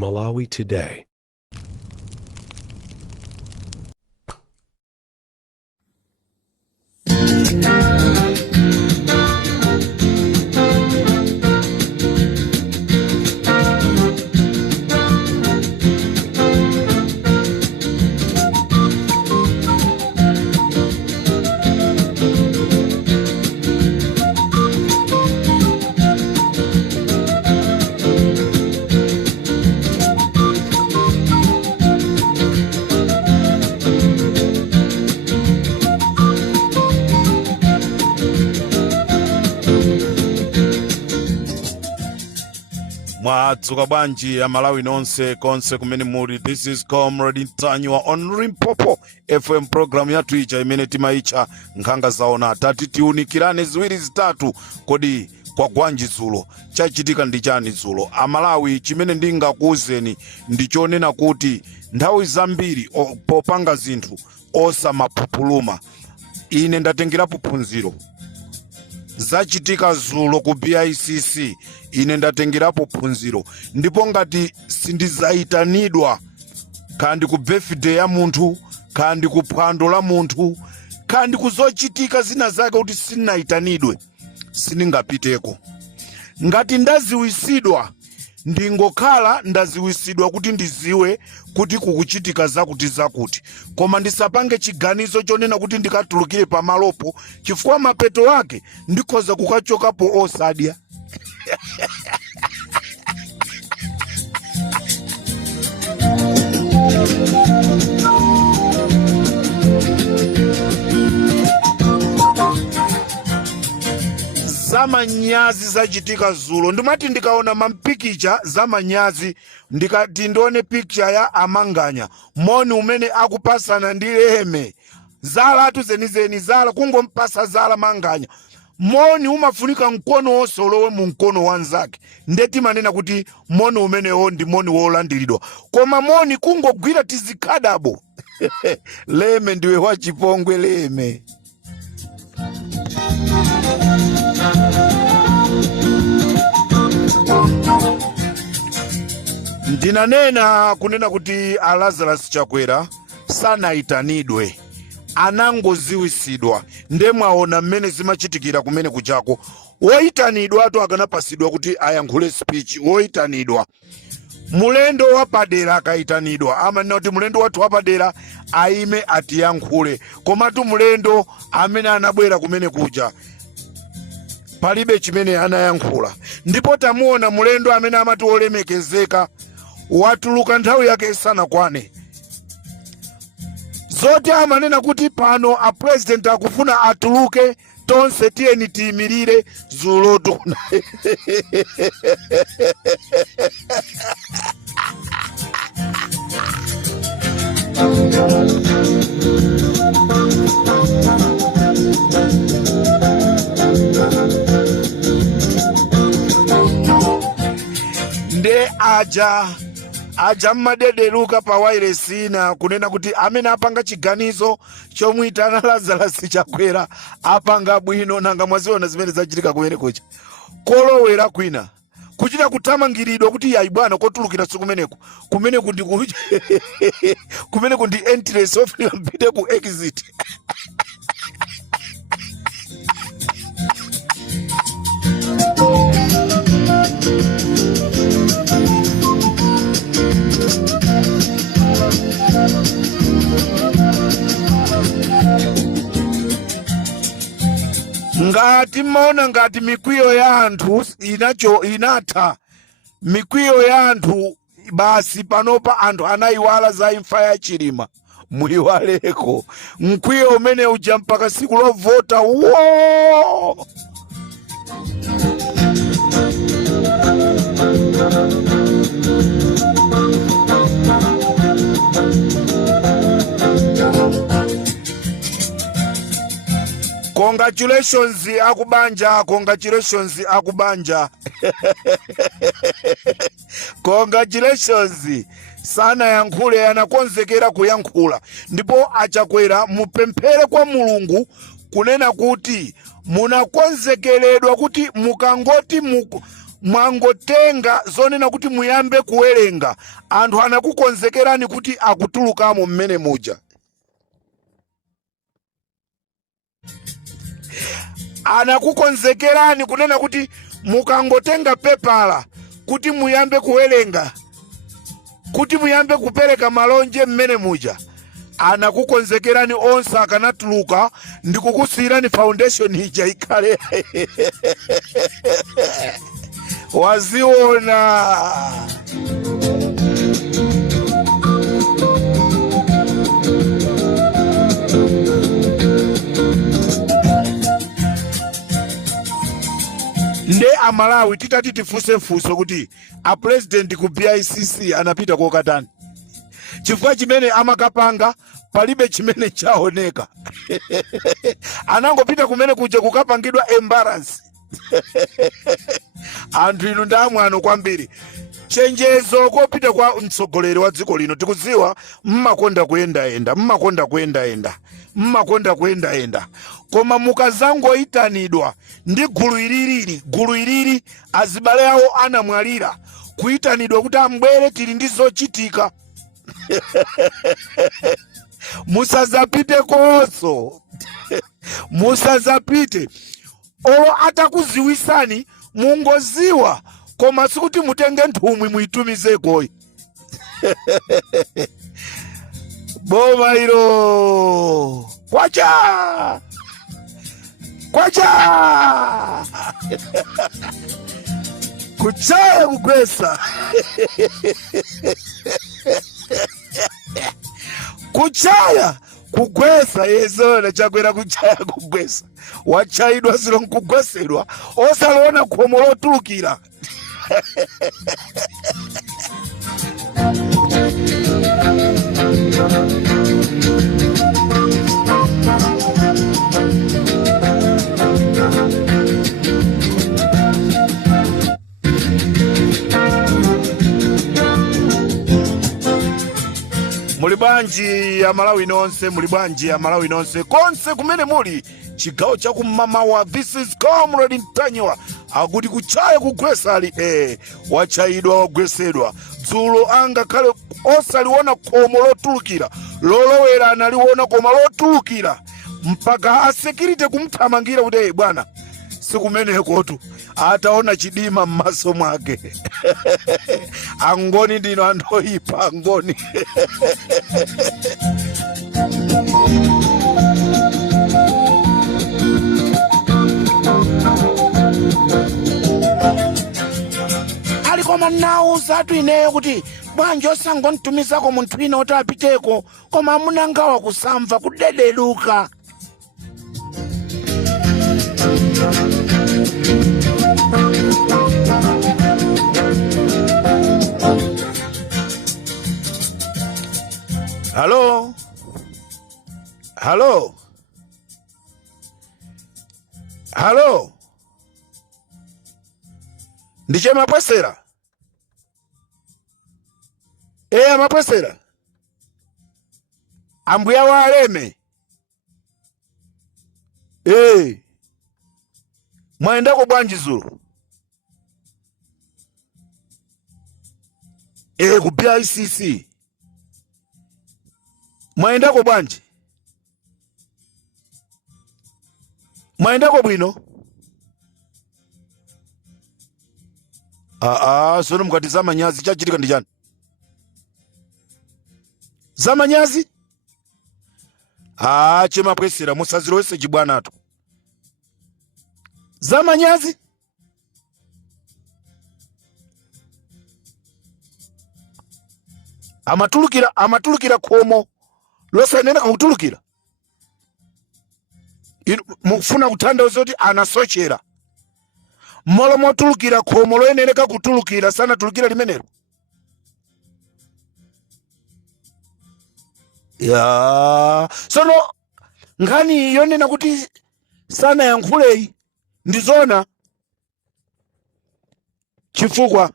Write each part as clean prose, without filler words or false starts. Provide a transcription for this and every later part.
Malawi Today. Mwadzuka bwanji ya Malawi nonse konse kumene muli. This is Comrade Ntanywa on Limpopo FM program yathu ija imene timaicha nkhanga zaona tati tiunikirane ziwiri zitatu. Kodi kwa gwanji dzulo chachitika ndi chani dzulo Amalawi? Chimene ndingakuuzeni ndichonena kuti nthawi zambiri popanga zinthu osamapupuluma. Ine ndatengerapo phunziro zachitika dzulo ku BICC. Ine ndatengerapo phunziro, ndipo ngati sindizaitanidwa kandi ku birthday ya munthu, kandi ku phwando la munthu, kandi kuzochitika zina zake kuti sinaitanidwe, siningapiteko. Ngati ndaziwisidwa, ndingokhala ndaziwisidwa kuti ndiziwe kuti kukuchitika zakuti. Koma ndisapange chiganizo chonena kuti ndikatulukire pamalopo, chifukwa mapeto wake ndikhoza kukachokapo osadya. Zamanyazi zachitika dzulo. Ndimati ndikaona mampikicha zamanyazi, ndikati ndione picture ya Amanganya, moni umene akupasana ndi Leme. Zala atu zenizeni zala kungompasa zala Manganya. Moni umafunika mkono wonse ulowe mu mkono wanzake. Ndeti manena kuti moni umenewo ndi moni wolandiridwa. Koma moni kungogwira tizikadabo. Leme ndiwe wachipongwe Leme. Ndinanena kunena kuti Lazarus Chakwera sanaitanidwe, anangoziwisidwa. Ndemwaona mmene zimachitikira kumene kuchako. Woitanidwa atu akanapasidwa kuti ayankhule speech. Woitanidwa mulendo wapadera akaitanidwa, amanena kuti mulendo wathu wapadera aime atiyankhule. Komatu mulendo amene anabwera kumene kuja palibe chimene anayankhula. Ndipo tamuona mulendo amene amati olemekezeka watuluka nthawi yake isanakwane. Zote amanena kuti pano a president akufuna atuluke, tonse tiyeni tiyimirire dzulo tuna. Nde aja mmadederuka pa wireless ina kunena kuti amene apanga chiganizo chomwitana Lazarus Chakwera apanga bwino. Nanga mwaziona zimene zachitika kumene kucha. Kolowera kwina kuchita kutamangiridwa kuti yayi bwana kotulukira sikumeneko. Kumeneku ndi kumeneku ndi entrance of mpite ku exit. Ngati maona ngati mikwiyo ya anthu inatha. Mikwiyo ya anthu basi panopa anthu anayiwala za imfa ya Chilima. Muyiwaleko mkwiyo umene uja mpaka siku lovota. Wo congratulations akubanja, congratulations akubanja. Congratulations sana yankhule, anakonzekera kuyankhula. Ndipo Achakwera mupemphere kwa Mulungu kunena kuti munakonzekeredwa kuti mukangoti mwangotenga zonena kuti muyambe kuwerenga, anthu anakukonzekerani kuti akutulukamo mmene muja. Anakukonzekerani kunena kuti mukangotenga pepala kuti muyambe kuwerenga, kuti muyambe kupereka malonje mmene muja, anakukonzekerani onse akanatuluka ndikukusiyirani foundation ija ikhale. Waziona. Nde amalawi titati tifuse mfuso kuti a president ku BICC anapita kokatani. Chifukwa chimene amakapanga palibe chimene chaoneka. Anangopita kumene kuja kukapangidwa embarrass. Anthu inu ndamwano kwambiri. Chenjezo kopita kwa mtsogoleri wa dziko lino tikudziwa mmakonda kuyenda. Koma mukazangoyitanidwa ndi gulu iliri azibale awo anamwalira kuyitanidwa kuti ambwere tili ndi zochitika. Musazapite konso. Musazapite. Olo atakuziwisani mungoziwa, koma sikuti mutenge nthumwi muyitumizeko. Boma ilo. Kwacha. Kuchaya kugwesa. Kuchaya kugwesa yezona chakwera kuchaya kugwesa. Wachayidwa zilo nkugwesedwa osalona khomo lotulukira. Mulibwanji ya Malawi nonse, konse kumene muli chigawo cha kumamawa. This is Comrade Ntanyiwa akuti kuchaya kugwesa ali wachayidwa wagwesedwa. Dzulo anga kale osaliona khomo lotulukira, lolowera analiona koma lotulukira mpaka asecurity kumthamangira kuti bwana sikumenekotu ataona chidima mmaso mwake. Angoni ndino andoipa angoni. Alikoma nawo zatu ineyo kuti bwanji osangontumizako munthu ina oti apiteko, koma amunangawa kusamva kudedeluka. Halo. Ndiche mapwesera. Mapwesera. Ambuya wa aleme. Mwaendako bwanji zulu. Ku BICC. Mwaendako bwanji. Mwaendako bwino. Sono mukati zamanyazi chachitika ndi chani? Zamanyazi? Chemapwesera musazilowese chibwanatu. Zamanyazi? Amatulukira khomo losanena kutulukira. Mufuna kutanthauza kuti anasochera. Molo motulukira khomo loyenera kutulukira sana tulukira limenelo. Sono ngani yonena kuti sana yankhulei ndizona chifukwa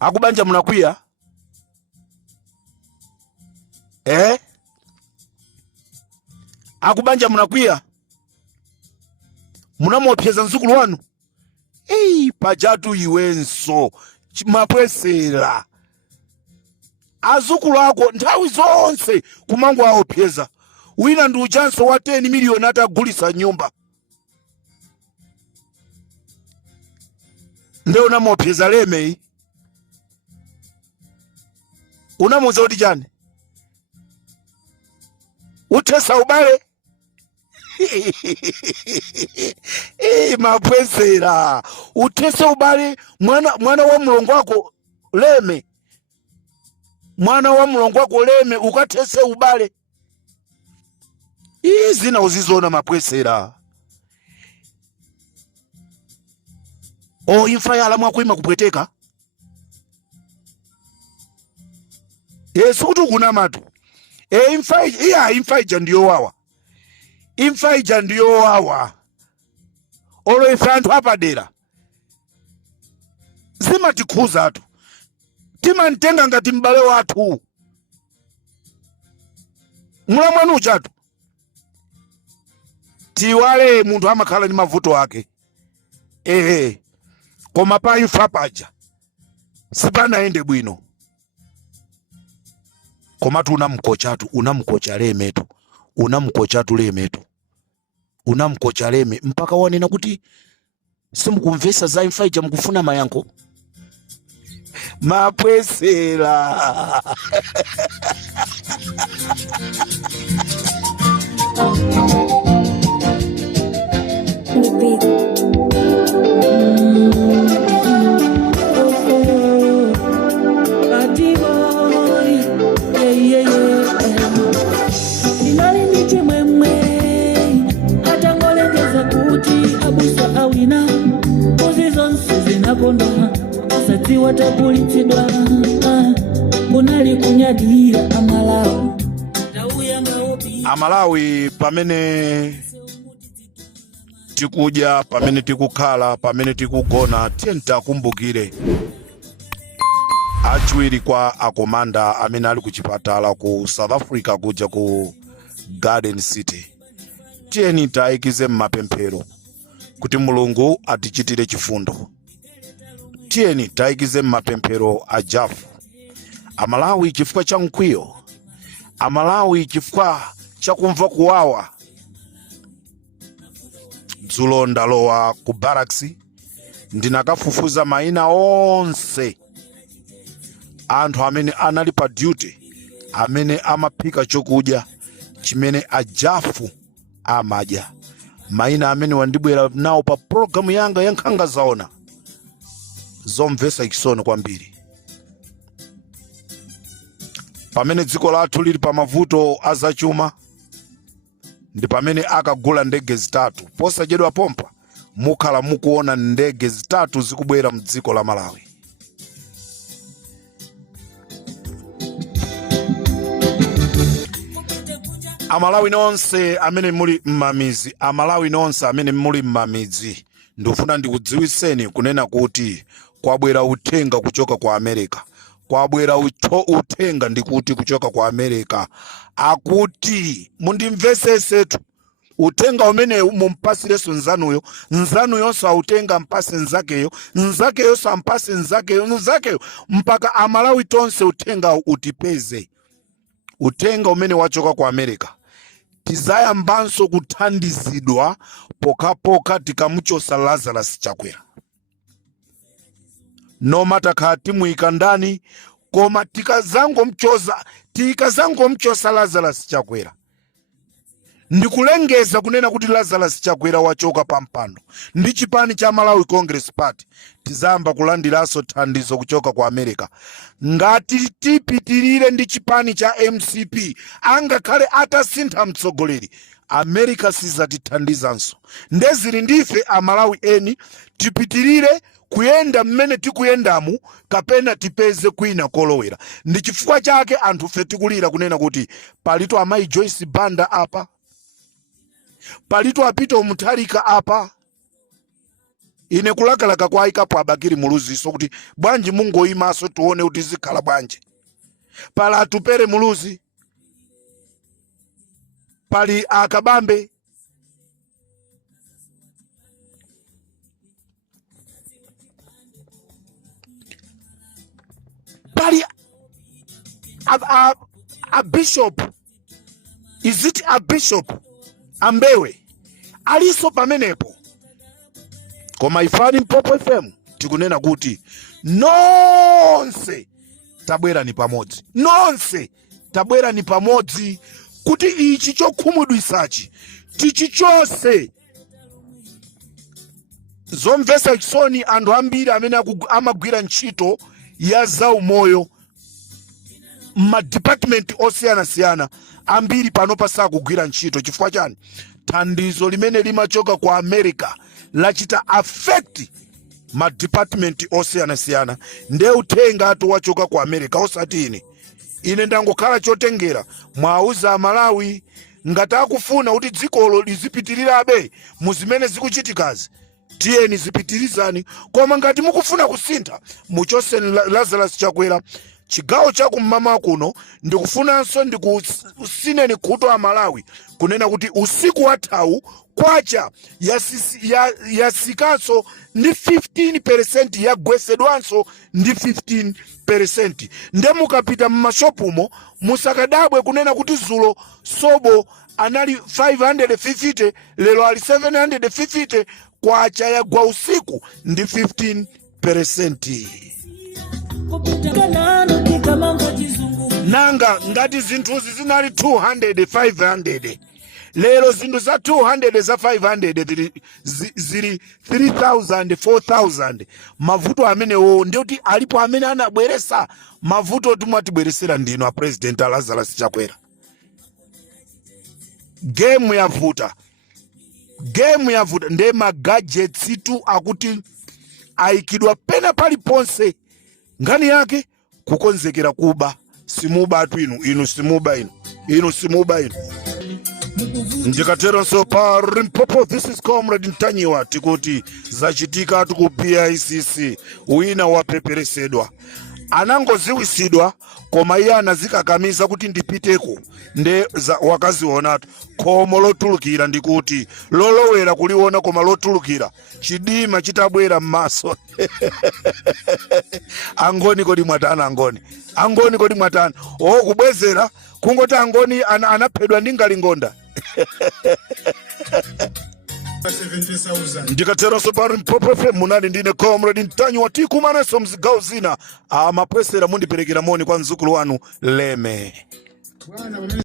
akubanja munakwiya. Akubanja munakwiya. munamopyeza mzukulu wanu pajatu iwenso mapwesera azukulu ako nthawi zonse kumango aopyeza. Wina ndi uchanso wa 10 miliyoni atagulisa nyumba. Nde unamopyeza Leme unamuza kuti chani utesa ubale mapwesera utesa ubale mwana wa mlongo wako Leme, mwana wa mlongo wako Leme ukatese ubale. Zina uzizona mapwesera. Imfa yala mwakuima kupweteka. Sukutu kuna matu. Imfa ija ndiyo wawa. Imfa ija ndiyo wawa. Olo ifa antu hapadera. Zima tikuza atu. Tima ntenga ngati mbale watu. Mula mwanu uchatu. Tiwale muntu amakhala ni mavuto wake. Koma pa imfa paja sipana ende bwino. Koma tu unamkocha Lemetu. Unamkocha Lemetu. Unamkocha Leme mpaka wanena kuti simukumvesa za imfa ija mkufuna mayanko. Mapwesera. Amalawi pamene tikuja, pamene tikukhala, pamene tikugona, tienta kumbukire achiwiri kwa akomanda amene ali kuchipatala ku South Africa kuja ku Garden City. Tieni taikize mmapemphero kuti Mulungu atichitire chifundo. Tieni taikize mmapemphero ajafu. Amalawi chifukwa cha mkwiyo. Amalawi chifukwa cha kumva kuwawa. Dzulo ndalowa ku barracks ndinakafufuza maina onse anthu amene anali pa duty, amene amaphika chokudya chimene ajafu amadya. Maina amene wandibwera nawo pa programu yanga ya Nkhanga Zaona. Zomvesa ikisono kwambiri. Pamene dziko lathu lili pa mavuto azachuma, ndi pamene akagula ndege zitatu. Posachedwa pompa mukhala mukuona ndege zitatu zikubwera mdziko la Malawi. Amalawi nonse amene muli mmamizi, Amalawi nonse amene muli mmamizi, ndofuna ndikudziwiseni kunena kuti kwabwera uthenga kuchoka kwa America. Kwabwera uthenga ndikuti kuchoka kwa America. Akuti mundimvesesetu. Uthenga umene mumpasireso nzanuyo, nzanuyo sa utenga mpase nzakeyo, nzakeyo sa mpase nzakeyo, mpaka Amalawi tonse uthenga utipeze. Uthenga umene wachoka kwa America. Tizaya mbanso kuthandizidwa poka tikamuchosa Lazarus Chakwera. No matter kati muikandani, koma tikazango mchosa Lazarus Chakwera. Ndikulengeza kunena kuti Lazarus Chakwera wachoka pampando. Ndi chipani cha Malawi Congress Party tizamba kulandiranso thandizo kuchoka kwa America. Ngati tipitirire ndi chipani cha MCP angakhale atasintha mtsogoleri, America sizatithandizanso. Ndezili ndife Amalawi eni tipitirire kuyenda mmene tikuyendamu kapena tipeze kwina kolowera. Ndi chifukwa chake anthu fe tikulira kunena kuti palito amayi Joyce Banda apa, palito apito Mutharika apa. Ine kulakalaka kwa ikapo Abakiri Muluzi kuti bwanji mungoyimaso tuone kuti zikhala bwanji. Pala atupere Muluzi, pali Akabambe, pali a bishop, is it a bishop Ambewe aliso pamenepo. Koma ifani Limpopo FM tikunena kuti nonse tabwera ni pamodzi, nonse tabwera ni pamodzi kuti ichi chokhumudwisachi tichichose. Zomvesa chisoni anthu ambiri amene amagwira ntchito ya zaumoyo ma department osiyana ambiri pano pasakugwira ntchito. Chifukwa chani? Thandizo limene limachoka kwa America lachita affect ma department osiyana. Nde uthenga atu wachoka kwa America osati ine ndangokhala chotengera mwauza Malawi ngati akufuna kuti dzikolo lizipitirirabe muzimene zikuchitikazi tiyeni zipitirizani. Koma ngati mukufuna kusintha muchose Lazarus Chakwera chigawo chakum'mama kuno, ndikufunanso ndikusineni khutu a Malawi kunena kuti usiku wathawu kwacha yasikanso ndi 15% yagwesedwanso ndi 15%. Nde mukapita mmashopumo musakadabwe kunena kuti zulo sobo anali 550 lero ali 750, kwacha yagwa usiku ndi 15%. Nanga ngati zinthuzi zinali 200 500 lero zinthu za 200 za 500 zili 3000 4000. mavuto amenewo ndikuti alipo amene anabweresa mavuto tumwatibweresera ndino a president Lazarus Chakwera. Game yavuta nde magadgets tu akuti aikidwa pena paliponse. Ngani yake kukonzekera kuba simuba atu inu simuba inu. Ndikatero so pa Limpopo, this is Comrade Ntanyiwa tikuti zachitika atu ku PICC wina wapeperesedwa anangoziwisidwa koma iye anazikakamiza kuti ndipiteko nde wakaziwonatu khomo lotulukira ndikuti lolowera kuliona koma lotulukira chidima chitabwera m'maso. Angoni kodi mwatana angoni kodi mwatana kubwezera kungoti angoni anaphedwa ndi ngalingonda. Ndikatero so pa Limpopo FM munali ndine Comrade Ntanyiwa tikumananso mzigawo zina amapwesera mundiperekera moni kwa mzukulu wanu Leme.